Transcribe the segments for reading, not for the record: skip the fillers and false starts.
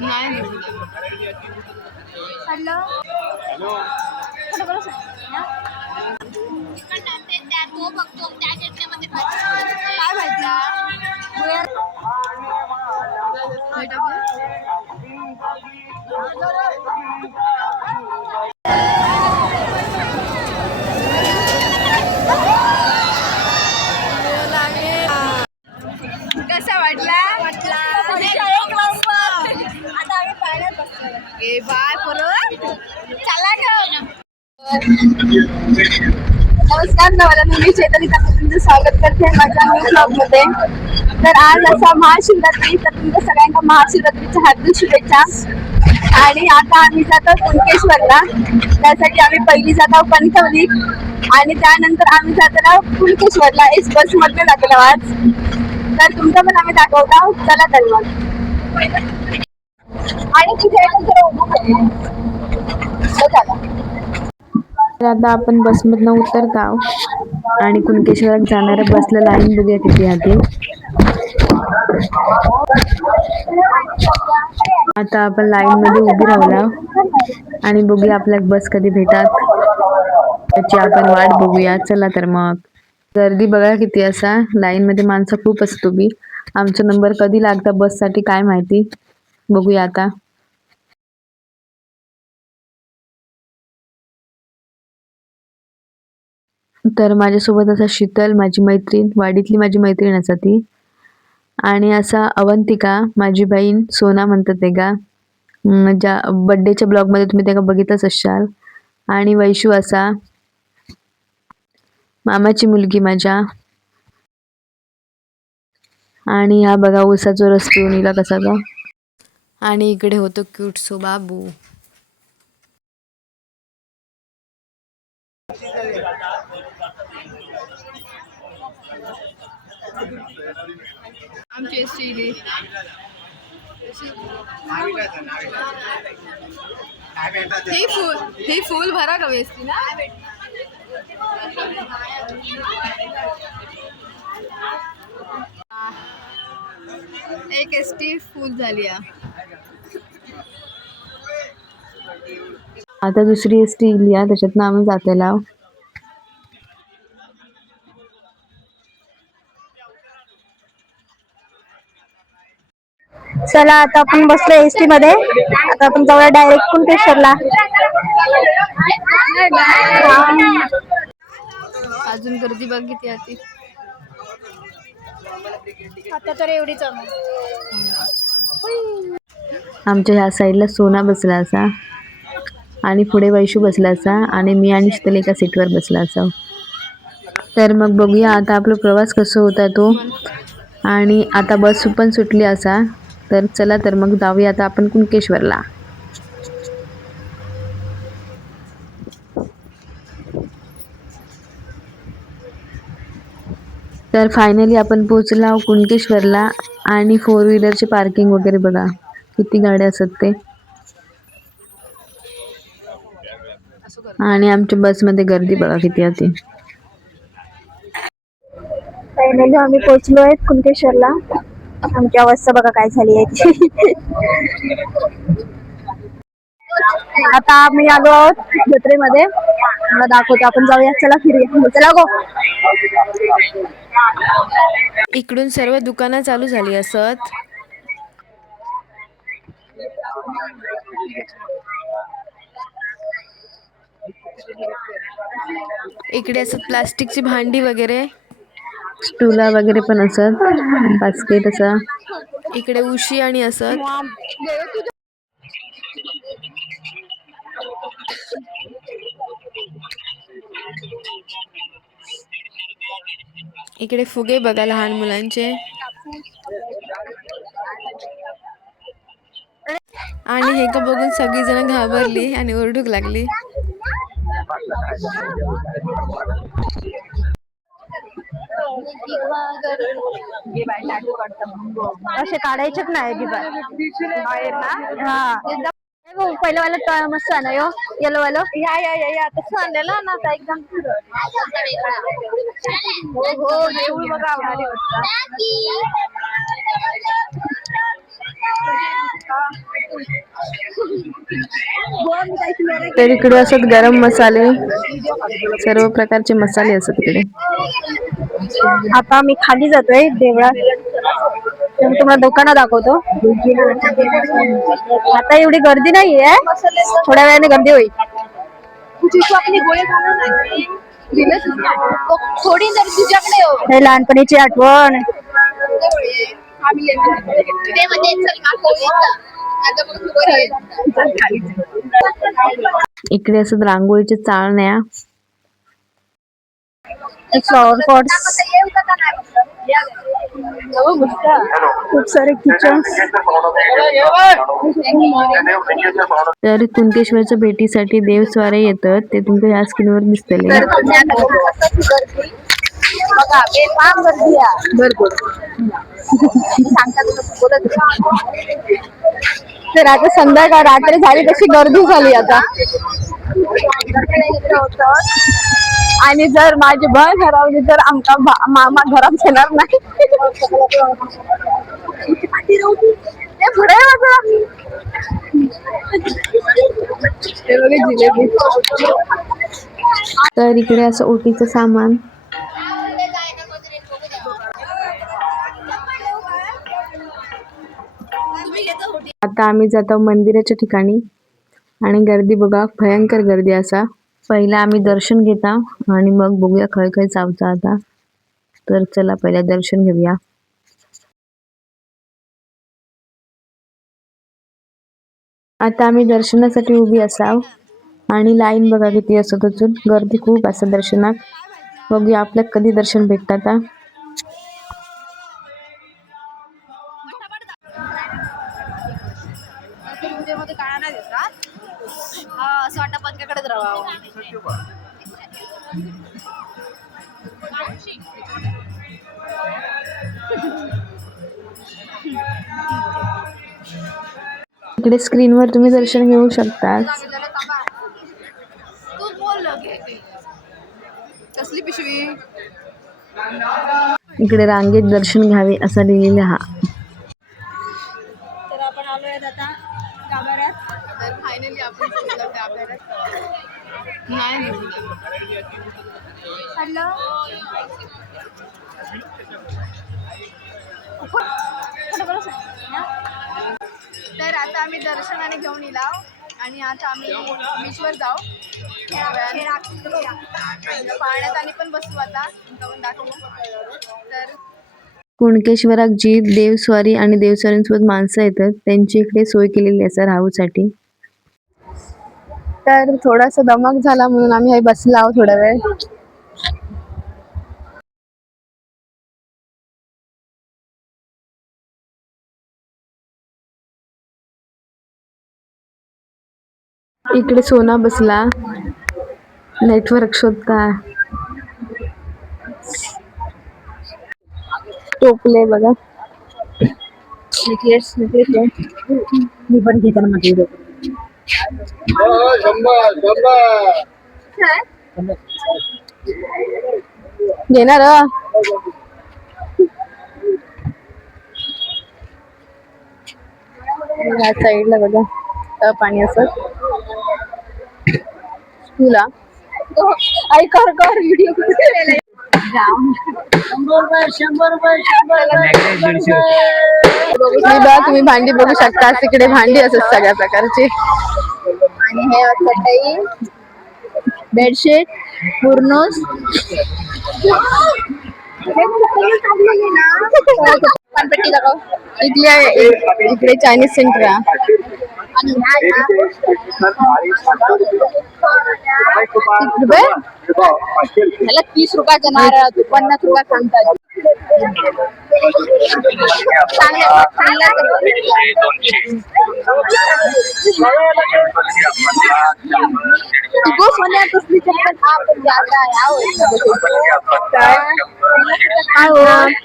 नाही हॅलो काय माहिती कसा वाटला ए बाय परत चला ग नमस्कार नवरा मी चैतन्य तुमचं स्वागत करते माझ्या ब्लॉगमध्ये. तर आज असा महाशिवरात्री, तर तुमच्या सगळ्यांना महाशिवरात्रीच्या हार्दिक शुभेच्छा. आणि आता आम्ही जातो कुणकेश्वरला. त्यासाठी आम्ही पहिली जातो कणकवली आणि त्यानंतर आम्ही जातो कुणकेश्वरला. एस बस मध्ये जातो आज. तर तुमचं पण आम्ही दाखवतो. चला तर मग. आणि तिथे तर आता आपण बसमधनं उतरत आहोत आणि कुणकेश्वरात जाणाऱ्या बसला लाईन बघूया किती आधी. आता आपण लाईन मध्ये उभी राहिला आणि बघूया आपल्याला बस कधी भेटात त्याची आपण वाट बघूया. चला तर मग. गर्दी बघा किती असा, लाईन मध्ये माणसं खूप असतो बी. आमचा नंबर कधी लागता बस साठी काय माहिती, बघूया आता. तर माझ्यासोबत असा शीतल माझी मैत्रीण, वाडीतली माझी मैत्रीण असा ती, आणि असा अवंतिका माझी बहीण, सोना म्हणतात ते का, ज्या बड्डेच्या ब्लॉग मध्ये तुम्ही त्याला बघितलंच असाल. आणि वैशू असा मामाची मुलगी माझ्या. आणि हा बघा उसाचा रस पिऊन इला कसा का. आणि इकडे होतो क्यूट सो बाबू. आमची एसटी ही फुल भरा का वेस्टी ना. एक एसटी फुल झाली. आता दुसरी एसटी इली, त्याच्यातनं आम्ही जातेला. चला आता आपण बसलो एसटी मध्ये. आता आपण जाऊया डायरेक्ट कुणकेश्वरला. अजून गर्दी बघ किती आती. आता तर एवढीच आमच्या ह्या साईडला सोना बसला असा आणि पुढे वैशू बसला असा आणि मी आणि शीतल एका सीटवर बसला असा. तर मग बघूया आता आपला प्रवास कसा होता तो. आणि आता बस पण सुटली असा. तर चला तर मग जाऊया आता आपण कुणकेश्वरला. तर फायनली आपण पोहोचला कुणकेश्वरला. आणि 4 व्हीलरची पार्किंग वगैरे बघा किती गाड्या असत ते. आणि आमच्या बसमध्ये गर्दी बघा किती होती. फायनली आम्ही पोहोचलो आहे कुणकेश्वरला. आमची अवस्था बघा काय झाली आहे. आता आम्ही आलो आहोत जत्रेमध्ये. मला दाखवतो, आपण जाऊया. चला फिरूया. चला गो. इकडून सर्व दुकानं चालू झाली असत. इकडे असत प्लास्टिकची भांडी वगैरे, स्टूला वगैरे पण असत, बास्केट असा. इकडे उशी आणि असत. इकडे फुगे बघा लहान मुलांचे. आणि हे का बघून सगळी जण घाबरली आणि ओरडूक लागली. असे काढायचेच नाही बाहेर ना. हा पहिलं वाला मस्त आहे ना. येलो वाला या तसं आणलेलं ना आता एकदम. हो देऊळ बघा. तर इकडे असत गरम मसाले, सर्व प्रकारचे मसाले असत इकडे. आता मी खाली जातोय देवळात, तुम्हाला दुकानं दाखवतो. आता एवढी गर्दी नाहीये, थोड्या वेळाने गर्दी होईल. थोडी जर तुझ्याकडे हे लहानपणीची आठवण. इकडे असत रांगोळीचे चाळण्या, फ्लॉवर पॉट्स, खूप सारे किचन. तर कुणकेश्वरच्या भेटीसाठी देवस्वारे येतात, ते तुमच्या या स्क्रीनवर दिसतले. तर आता संध्याकाळ रात्री झाली तशी गर्दी झाली आता. आणि जर माझी बहीण हरवली तर आमका मामा घरात येणार नाही. जिलेबी. तर इकडे असं ओटीचं सामान, आता आम्ही जातो मंदिराच्या ठिकाणी आणि गर्दी बघा, भयंकर गर्दी असा. पहिला आम्ही दर्शन घेता आणि मग बघूया खय खय चावता आता. तर चला पहिला दर्शन घेऊया. आता आम्ही दर्शनासाठी उभी असाव आणि लाईन बघा किती असत, अजून गर्दी खूप असं दर्शनात. बघूया आपल्याला कधी दर्शन भेटतात. असं वाटतं पंख्याकडेच राहावं. इकडे स्क्रीनवर तुम्ही दर्शन घेऊ शकता. तू बोल कसली पिशवी. इकडे रांगेत दर्शन घ्यावे असं लिहिलेलं हा. तर आपण आलोय आता गाभाऱ्यात. तर फायनली आपण गाभाऱ्यात नाही. तर आता आम्ही दर्शनाने घेऊन येला आणि आता आम्ही बीचवर जाऊ. पाण्यात आणि पण बसू आता जाऊन दाखवू. तर कुणकेश्वरात जी देवस्वारी आणि देवस्वारींसोबत माणसं येतात त्यांची इकडे सोय केलेली असं राहूसाठी. तर थोडासा दमक झाला म्हणून आम्ही हे बसलो आहोत थोडा वेळ. इकडे सोना बसला, नेटवर्क शोधता. टोपले बघा, नेकलेस मी पण घेताना मध्ये घेणार. या साईडला बघा पाणी असत. तुला आई कर कर व्हिडिओ तुम्ही भांडी बघू शकता. तिकडे भांडी असत सगळ्या प्रकारची. आणि हे चटई, बेडशीट, पूर्णोस. इकडे चायनीज सेंटर आहे. त्याला 30 रुपयाचा नारळ, 50 रुपये सांगतात.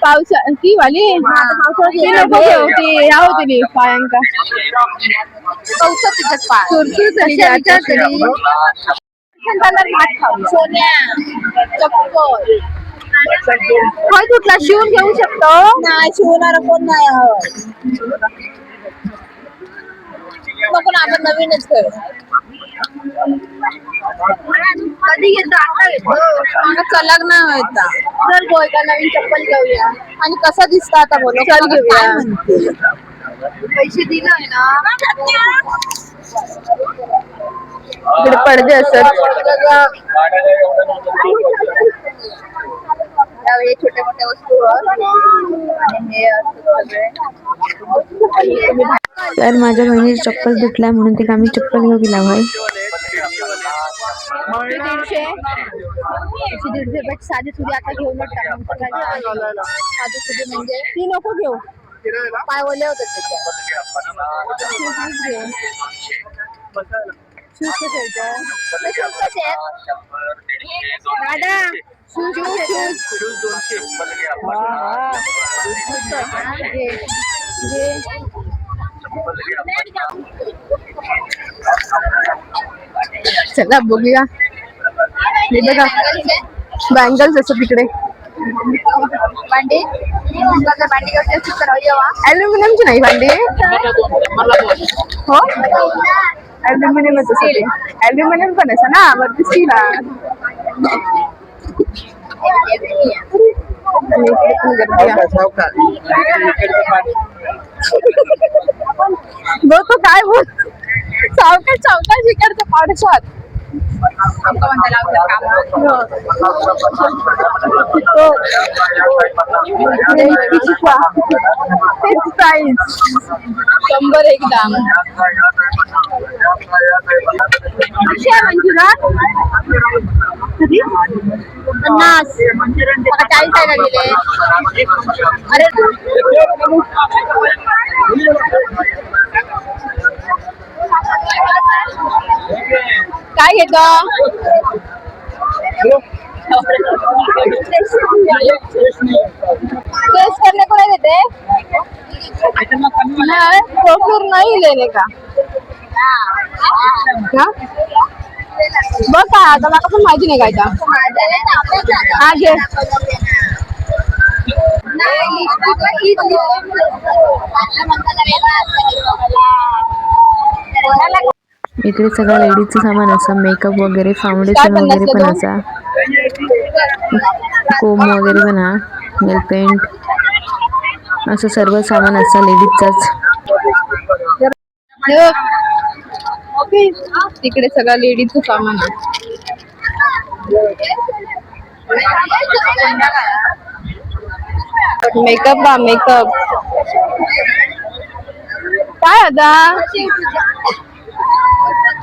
पावसा ती वाली होती पायांका तुटला शिवून घेऊ शकतो. नाही शिवणार कोण नाही. नको ना, आपण नवीनच खेळ. कधी घेतो? आता घेतो. चला ना होता. चल बोलता नवीन चप्पल घेऊया. आणि कसा दिसता आता बोलो? चल घेऊया. पैसे दिले ना. इकडे पडदे असतात. हे छोटे मोठे वस्तू आणि हे सगळे. तर माझ्या बहिणीची चप्पल तुटल्या म्हणून ते आम्ही चप्पल घेऊ गेला होय. 150 बट साधी सुधी आता घेऊन साधी सुधी म्हणजे ती नको घेऊ. पाय ओले होते चला बघूया. हे बघा बँगल्स असं तिकडे. भांडी ॲल्युमिनियमची नाही भांडी. हो ॲल्युमिनियमच असते. ॲल्युमिनियम पण असं ना वरती स्टील. बघ तो काय बोल. सावकाश सावकाश इकडचं पाडशात. शंभर एक दाम. मंचुरा 50. 40 काय गेले. अरे काय घेतो? टेस्ट करने को नहीं देते? नहीं, नहीं लेने का. बघ काय आता मला पण माहिती नाही काय. हा घे. इकडे सगळं लेडीजचं सामान असं मेकअप वगैरे फाउंडेशन वगैरे पण असा कोम वगैरे पण हा नेल पेंट असं सर्व सामान असं लेडीजचाच. तिकडे सगळं लेडीजचं सामान आहे. मेकअप बा मेकअप काय आता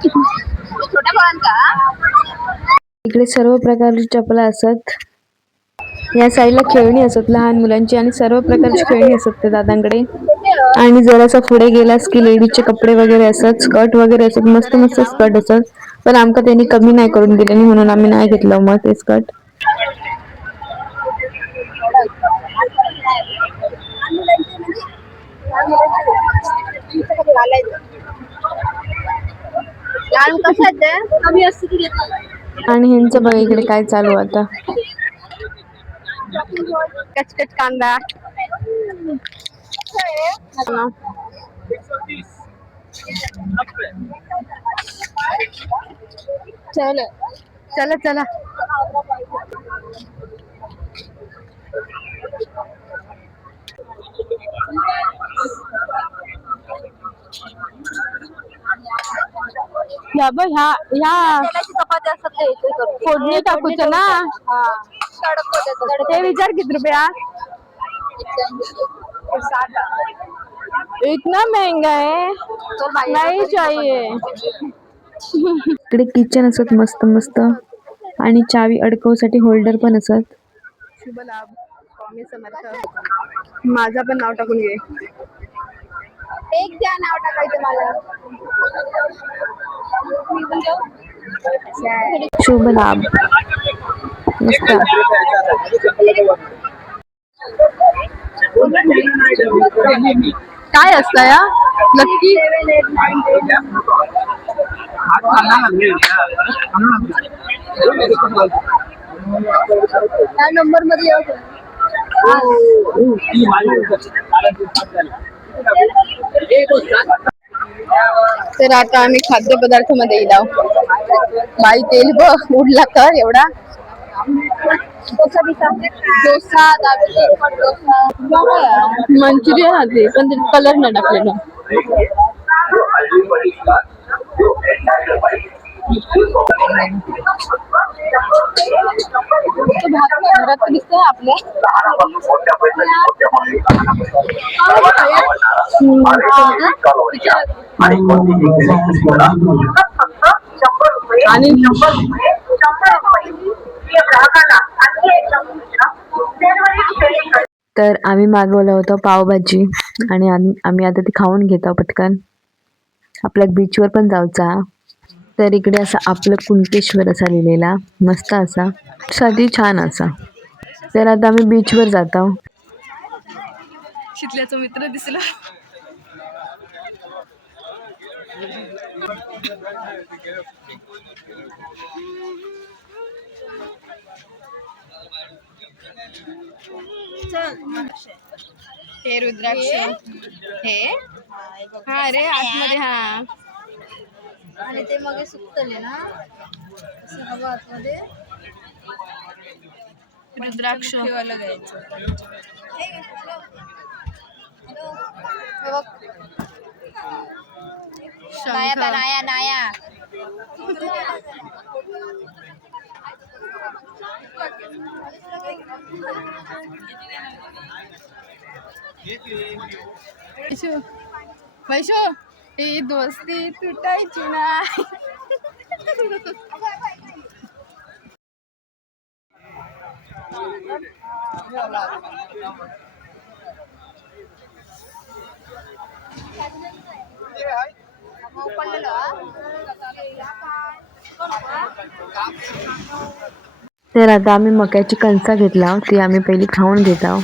छोट्या बाळांचा. इकडे सर्व प्रकारची चपला असत. या साईडला खेळणी असत लहान मुलांची आणि सर्व प्रकारची खेळणी असत त्या दादांकडे. आणि जरासा पुढे गेलास की लेडीजचे कपडे वगैरे असत. स्कर्ट वगैरे असत. मस्त मस्त स्कर्ट असत. पण आमका त्यांनी कमी नाही करून दिले म्हणून आम्ही नाही घेतलं मग ते स्कर्ट. आणि ह्यांचं बघा इकडे काय चालू आता. कचकच कांदा. चला चला चला. ह्या फोडणी टाकूचं ना. ते विचार किती रुपया. इतना महंगा है नहीं चाहिए. इकडे किचन असत मस्त मस्त आणि चावी अडकवसाठी होल्डर पण असत. शुभ लाभ स्वामी समर्थ. माझा पण नाव टाकून घे. एक द्या नाव टाकायचं मला. शुभ लाभ मस्त. काय असतं या नक्की. या नंबर मध्ये तर आता आम्ही खाद्यपदार्थ मध्ये येऊ. बाई तेल बघ उडला तर एवढा. डोसा, दाबेली, डोसा, मंचुरियन आहे पण ते कलर नाही टाकलेला. घरात दिसतंय आपल्या. आणि तर आम्ही मागवलं होतं पावभाजी आणि आम्ही आता ती खाऊन घेतो पटकन. आपल्या बीचवर पण जाऊचा. तर इकडे असा आपलं कुणकेश्वर असा लिहिलेला मस्त असा साठी छान असा. तर आता आम्ही बीचवर जातो. शितल्याचा मित्र दिसला. हे रुद्राक्ष हे हा रे आतमध्ये हा आणि ते मग सुकतले ना हवं आतमध्ये रुद्राक्ष ठेवायला घ्यायचं. नाया नाया वैशो ही दोस्ती तुटायची नाही. तर आता आम्ही मक्याची कणसा घेतला ती आम्ही पहिली खाऊन घेत आहोत.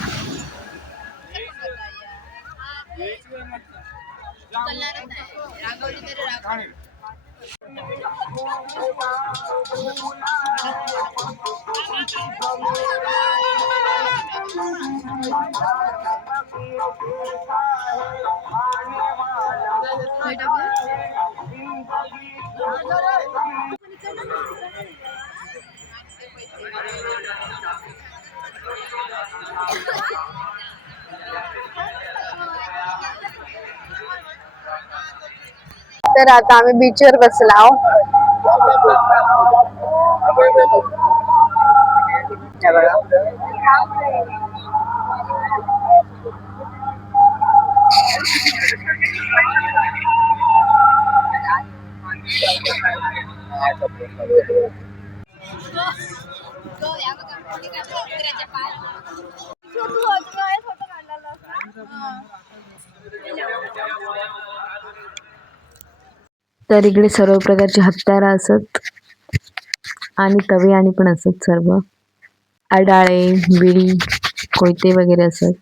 तर आता आम्ही बीचवर बसलाव. तर इकडे सर्व प्रकारचे हत्यार असत आणि तवे आणि पण असत सर्व अडाळे विळी कोयते वगैरे असत.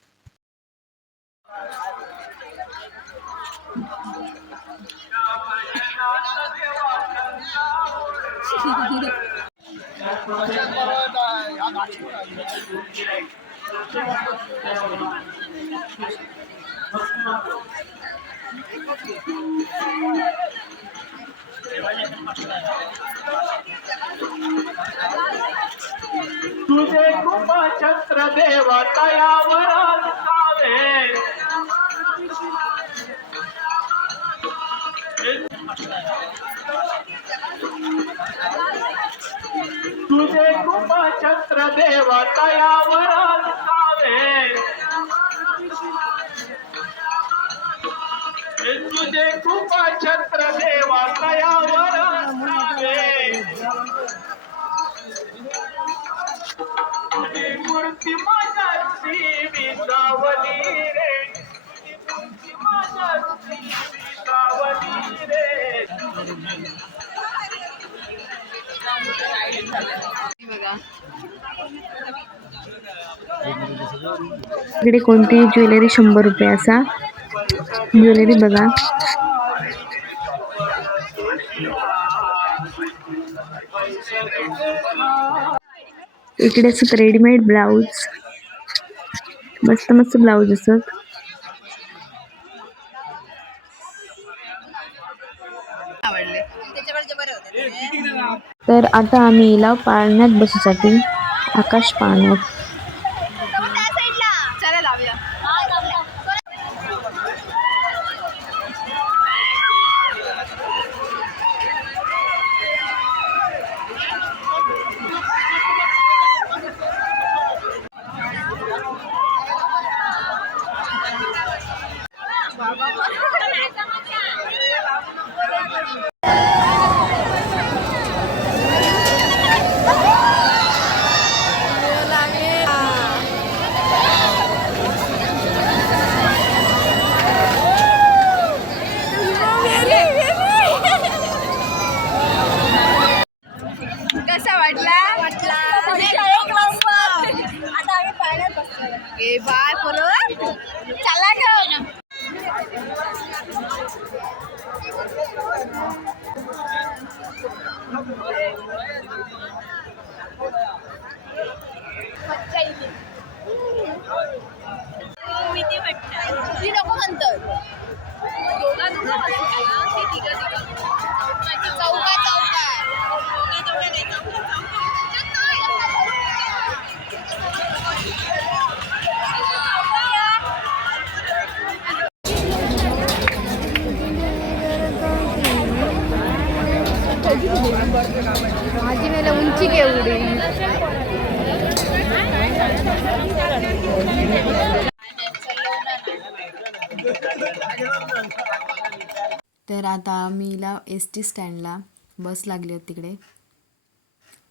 तुझे कृपा छत्र देवा तयावर असावे. तुझे कृपा छत्र देवा तयावर असावे. तुझे कृपा छत्र देवा तयावर असावे. मूर्ती माझी विसावली रे. मूर्ती माझी विसावली रे. इकडे कोणतीही ज्वेलरी 100 रुपये असा ज्वेलरी बघा. इकडे असत रेडीमेड ब्लाऊज मस्त मस्त ब्लाऊज असत. आवडले. तर आता आम्ही इलाव पाळण्यात बसूसाठी आकाश पाळण्यात. चला लावूया. कसा वाटला? ए बाय परत चला ग. ती नको म्हणतात. माझी मला उंची केवढी. तर आता आम्ही इला एस टी स्टँडला बस लागली होती तिकडे.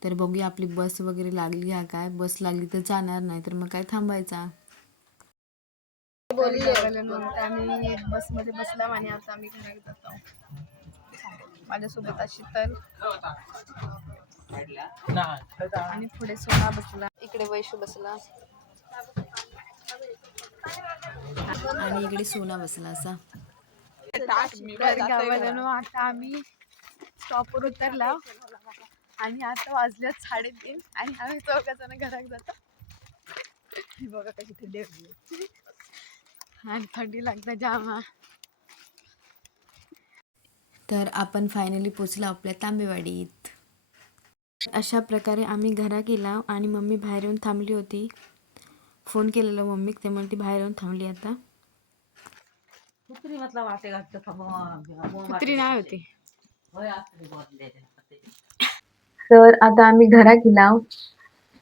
तर बघूया आपली बस वगैरे लागली आहे काय. बस लागली तर जाणार, नाही तर मग काय थांबायचा. आम्ही बसमध्ये बसला आणि आता आम्ही घरी जातो. माझ्यासोबत अशी तर आणि पुढे सोना बसला, इकडे वैशू बसला आणि इकडे सोना बसला असा. तर गावाला आता आम्ही स्टॉपवर उतरला आणि आता वाजल्यात 3:30 आणि आम्ही 4 जण घरात जातो. बघा कशी थंडी वाजली आणि थंडी लागते जामा. तर आपण फायनली पोचलो आपल्या तांबेवाडीत. अशा प्रकारे आम्ही घरा गेला आणि मम्मी बाहेर येऊन थांबली होती. फोन केलेला मम्मीक, ते म्हणते बाहेर येऊन थांबली आता. कुत्री नाही होती. तर आता आम्ही घरा गेला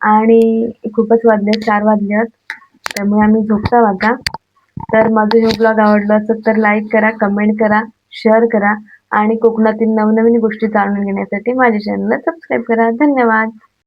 आणि खूपच वाजले, 4 वाजल्यात. त्यामुळे आम्ही झोपता आता. तर माझं हे ब्लॉग आवडलं असेल तर लाईक करा, कमेंट करा, शेअर करा आणि कोकणातील नवनवीन गोष्टी जाणून घेण्यासाठी माझ्या चॅनलला सबस्क्राईब करा. धन्यवाद.